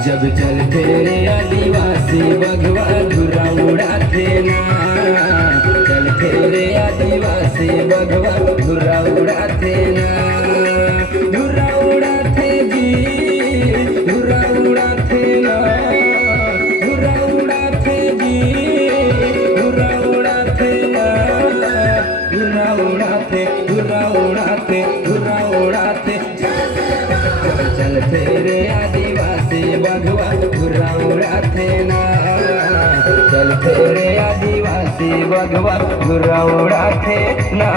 जब चलते रे आदिवासी बघवा धुरा उड़ाते ना, चलते रे आदिवासी बघवा धुरा उड़ाते ना, धुरा उड़ाते जी, धुरा उड़ाते ना, धुरा उड़ाते जी, धुरा उड़ाते ना, धुरा उड़ाते, धुरा उड़ाते, धुरा उड़ाते। चलते रे आदिवासी बघवा धुरा उड़ाते ना, चलते रे आदिवासी बघवा धुरा उड़ाते ना।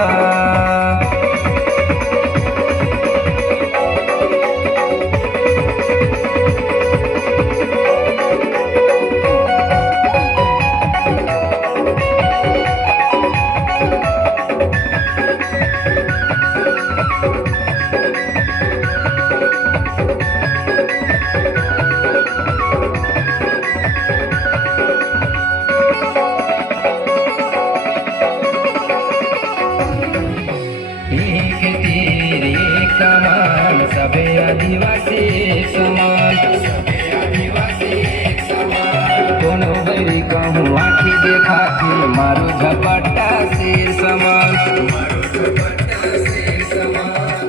सबे आदिवासी एक समान, सबे आदिवासी एक समान। कोनो बैरी कहूँ आँखी देखा के मारो झपट्टा से समान, मारो झपट्टा से समान।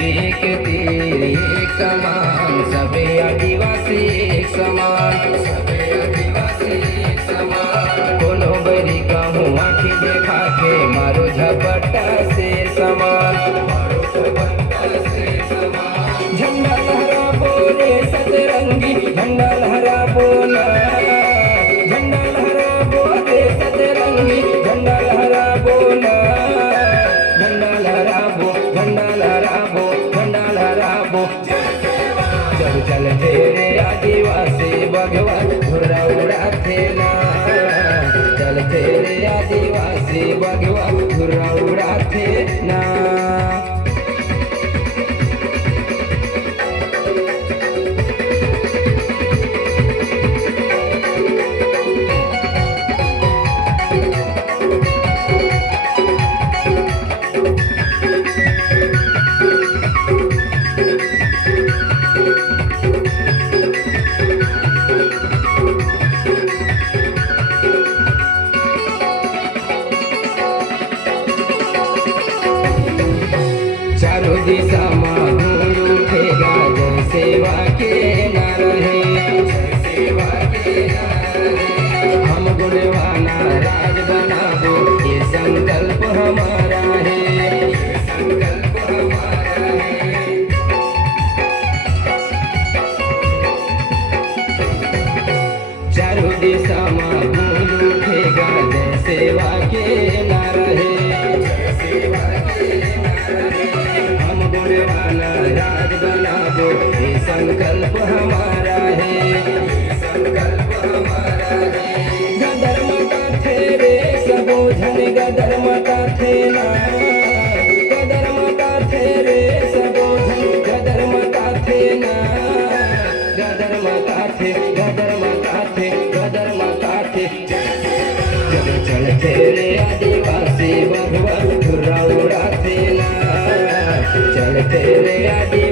एक तीर एक कमान, सबे आदिवासी एक समान, सबे आदिवासी एक समान। कोनो बैरी कहूँ आँखी देखा के मारो झपट्टा से समान, मारो झपट्टा से समान। झंडा लहरा बोले सतरंगी, झंडा लहरा बोला, झंडा लहरा बोले सतरंगी, झंडा लहरा बोला, झंडा लहरा बो, झंडा लहरा बो, झंडा लहरा बो। जब चलते रे आदिवासी बघवा धुरा उड़ाते ना, चलते रे आदिवासी बघवा धुरा उड़ाते ना। चारों दिशा में गूंज उठेगा जय सेवा के नारे, जय सेवा के नारे। हम गुणवाना राज बना दो, ये संकल्प हमारा है, ये संकल्प हमारा है। चारों दिशा में गूंज उठेगा जय सेवा के नारे, जय सेवा के नारे। हम गुणवाना राज बना दो, ये संकल्प हमारा है, ये संकल्प हमारा है। गदर मता थे रे सबोधन, गदर मता थे ना, गदर मता थे रे सबोधन, गदर मता थे ना, गदर मता थे, गदर मता थे, गदर मता थे। जब चलते रे आदिवासी बघवा धुरा उड़ाते ना, चलते रे आदि